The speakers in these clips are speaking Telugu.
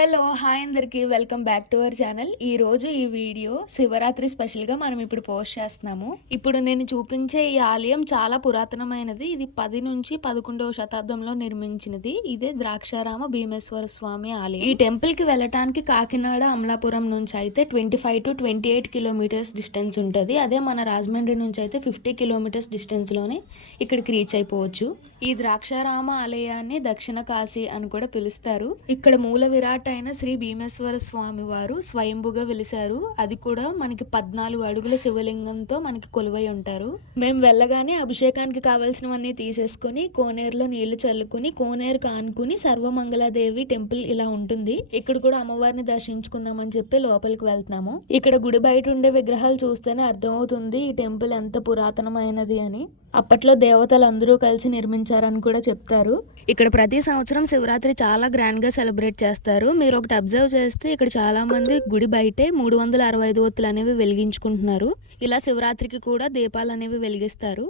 హలో హాయ్ అందరికీ welcome back to our channel. ఈరోజు ఈ వీడియో శివరాత్రి స్పెషల్గా మనం ఇప్పుడు పోస్ట్ చేస్తున్నాము. ఇప్పుడు నేను చూపించే ఈ ఆలయం చాలా పురాతనమైనది. ఇది 10 నుంచి 11వ శతాబ్దంలో నిర్మించినది. ఇదే ద్రాక్షారామ భీమేశ్వర స్వామి ఆలయం. ఈ టెంపుల్కి వెళ్ళటానికి కాకినాడ అమలాపురం నుంచి అయితే 25 to 28 కిలోమీటర్స్ డిస్టెన్స్ ఉంటుంది. అదే మన రాజమండ్రి నుంచి అయితే 50 కిలోమీటర్స్ డిస్టెన్స్లోనే ఇక్కడికి రీచ్ అయిపోవచ్చు. ఈ ద్రాక్షారామ ఆలయాన్ని దక్షిణ కాశీ అని కూడా పిలుస్తారు. ఇక్కడ మూల విరాట్ అయిన శ్రీ భీమేశ్వర స్వామి వారు స్వయంభుగా వెలిశారు. అది కూడా మనకి 14 అడుగుల శివలింగంతో మనకి కొలువై ఉంటారు. మేము వెళ్ళగానే అభిషేకానికి కావాల్సినవన్నీ తీసేసుకొని కోనేరులో నీళ్లు చల్లుకుని కోనేరు కానుకుని సర్వమంగళాదేవి టెంపుల్ ఇలా ఉంటుంది. ఇక్కడ కూడా అమ్మవారిని దర్శించుకుందామని చెప్పి లోపలికి వెళ్తున్నాము. ఇక్కడ గుడి బయట ఉండే విగ్రహాలు చూస్తేనే అర్థమవుతుంది ఈ టెంపుల్ ఎంత పురాతనమైనది అని. అప్పట్లో దేవతలు అందరూ కలిసి నిర్మించారని కూడా చెప్తారు. ఇక్కడ ప్రతి సంవత్సరం శివరాత్రి చాలా గ్రాండ్ గా సెలబ్రేట్ చేస్తారు. మీరు ఒకటి అబ్జర్వ్ చేస్తే ఇక్కడ చాలా మంది గుడి బయటే 365 ఒత్తులు అనేవి వెలిగించుకుంటున్నారు. ఇలా శివరాత్రికి కూడా దీపాలు అనేవి వెలిగిస్తారు.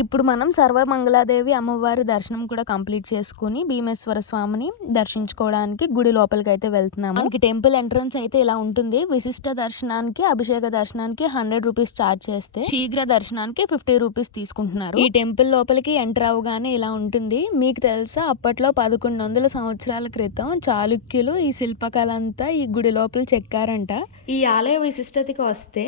ఇప్పుడు మనం సర్వమంగళాదేవి అమ్మవారి దర్శనం కూడా కంప్లీట్ చేసుకుని భీమేశ్వర స్వామిని దర్శించుకోవడానికి గుడి లోపలికి అయితే వెళ్తున్నాము. మనకి టెంపుల్ ఎంట్రన్స్ అయితే ఇలా ఉంటుంది. విశిష్ట దర్శనానికి అభిషేక దర్శనానికి 100 రూపీస్ ఛార్జ్ చేస్తే శీఘ్ర దర్శనానికి 50 రూపీస్ తీసుకుంటున్నారు. ఈ టెంపుల్ లోపలికి ఎంటర్ అవగానే ఇలా ఉంటుంది. మీకు తెలుసా అప్పట్లో 1100 సంవత్సరాల క్రితం చాళుక్యులు ఈ శిల్పకళ అంతా ఈ గుడి లోపల చెక్కారంట. ఈ ఆలయ విశిష్టతకి వస్తే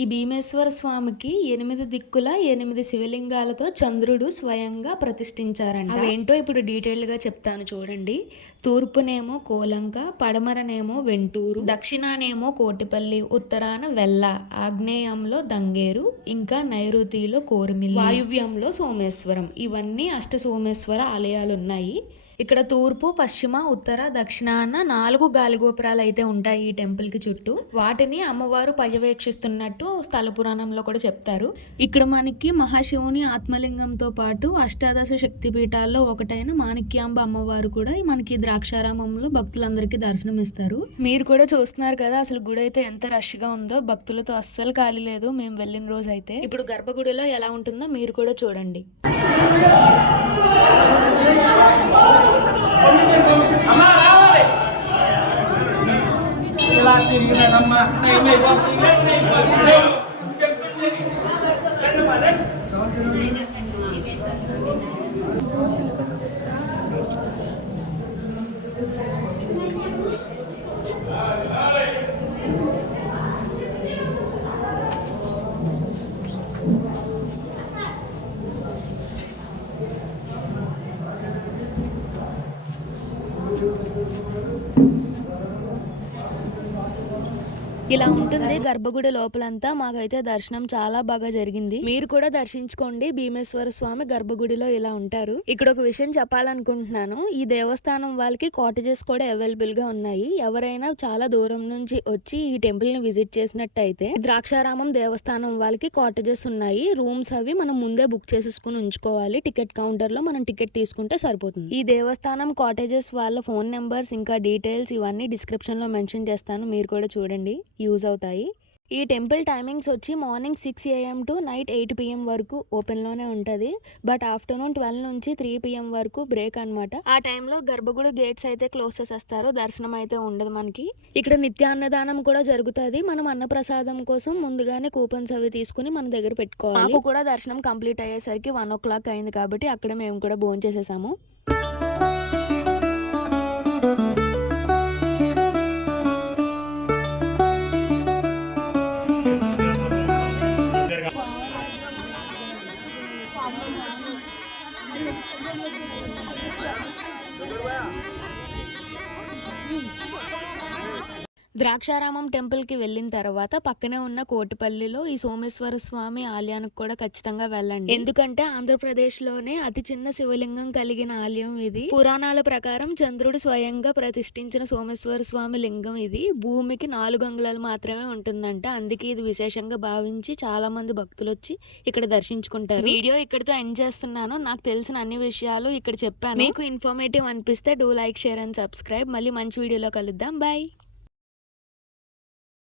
ఈ భీమేశ్వర స్వామికి 8 దిక్కుల 8 శివలింగాలతో చంద్రుడు స్వయంగా ప్రతిష్ఠించారంట. అవేంటో ఇప్పుడు డీటెయిల్ గా చెప్తాను చూడండి. తూర్పునేమో కోలంక, పడమరనేమో వెంటూరు, దక్షిణానేమో కోటిపల్లి, ఉత్తరాన వెల్ల, ఆగ్నేయంలో దంగేరు, ఇంకా నైరుతిలో కోరిమిల్లి, వాయువ్యంలో సోమేశ్వరం. ఇవన్నీ అష్ట సోమేశ్వర ఆలయాలు ఉన్నాయి. ఇక్కడ తూర్పు, పశ్చిమ, ఉత్తర, దక్షిణాన 4 గాలిగోపురాలు అయితే ఉంటాయి ఈ టెంపుల్ కి చుట్టూ. వాటిని అమ్మవారు పర్యవేక్షిస్తున్నట్టు స్థల పురాణంలో కూడా చెప్తారు. ఇక్కడ మనకి మహాశివుని ఆత్మలింగంతో పాటు అష్టాదశ శక్తి పీఠాల్లో ఒకటైన మాణిక్యాంబ అమ్మవారు కూడా మనకి ద్రాక్షారామంలో భక్తులందరికీ దర్శనం ఇస్తారు. మీరు కూడా చూస్తున్నారు కదా అసలు గుడి అయితే ఎంత రష్ గా ఉందో. భక్తులతో అస్సలు ఖాళీ లేదు మేము వెళ్ళిన రోజు అయితే. ఇప్పుడు గర్భగుడిలో ఎలా ఉంటుందో మీరు కూడా చూడండి. ఇలా ఉంటుంది గర్భగుడి లోపలంతా. మాకైతే దర్శనం చాలా బాగా జరిగింది. మీరు కూడా దర్శించుకోండి. భీమేశ్వర స్వామి గర్భగుడిలో ఇలా ఉంటారు. ఇక్కడ ఒక విషయం చెప్పాలనుకుంటున్నాను. ఈ దేవస్థానం వాళ్ళకి కాటేజెస్ కూడా అవైలబుల్ గా ఉన్నాయి. ఎవరైనా చాలా దూరం నుంచి వచ్చి ఈ టెంపుల్ ని విజిట్ చేసినట్టయితే ద్రాక్షారామం దేవస్థానం వాళ్ళకి కాటేజెస్ ఉన్నాయి. రూమ్స్ అవి మనం ముందే బుక్ చేసేసుకుని ఉంచుకోవాలి. టికెట్ కౌంటర్ లో మనం టికెట్ తీసుకుంటే సరిపోతుంది. ఈ దేవస్థానం కాటేజెస్ వాళ్ళ ఫోన్ నెంబర్స్ ఇంకా డీటెయిల్స్ ఇవన్నీ డిస్క్రిప్షన్ లో మెన్షన్ చేస్తాను. మీరు కూడా చూడండి, యూజ్ అవుతాయి. ఈ టెంపుల్ టైమింగ్స్ వచ్చి morning 6 AM to night 8 PM వరకు ఓపెన్లోనే ఉంటుంది. బట్ ఆఫ్టర్నూన్ 12 నుంచి 3 PM వరకు బ్రేక్ అనమాట. ఆ టైంలో గర్భగుడి గేట్స్ అయితే క్లోజ్ చేసేస్తారు. దర్శనం అయితే ఉండదు మనకి. ఇక్కడ నిత్యాన్నదానం కూడా జరుగుతుంది. మనం అన్నప్రసాదం కోసం ముందుగానే కూపన్స్ అవి తీసుకుని మన దగ్గర పెట్టుకోవాలి. మాకు కూడా దర్శనం కంప్లీట్ అయ్యేసరికి 1 o'clock అయింది కాబట్టి అక్కడ మేము కూడా భోంచేసేసాము. ద్రాక్షారామం టెంపుల్కి వెళ్ళిన తర్వాత పక్కనే ఉన్న కోటిపల్లిలో ఈ సోమేశ్వర స్వామి ఆలయానికి కూడా ఖచ్చితంగా వెళ్ళండి. ఎందుకంటే ఆంధ్రప్రదేశ్లోనే అతి చిన్న శివలింగం కలిగిన ఆలయం ఇది. పురాణాల ప్రకారం చంద్రుడు స్వయంగా ప్రతిష్ఠించిన సోమేశ్వర స్వామి లింగం ఇది. భూమికి 4 అంగుళాలు మాత్రమే ఉంటుందంట. అందుకే ఇది విశేషంగా భావించి చాలా మంది భక్తులు వచ్చి ఇక్కడ దర్శించుకుంటారు. వీడియో ఇక్కడితో ఎండ్ చేస్తున్నాను. నాకు తెలిసిన అన్ని విషయాలు ఇక్కడ చెప్పాను. మీకు ఇన్ఫర్మేటివ్ అనిపిస్తే do like, share and subscribe. మళ్ళీ మంచి వీడియోలో కలుద్దాం. బాయ్.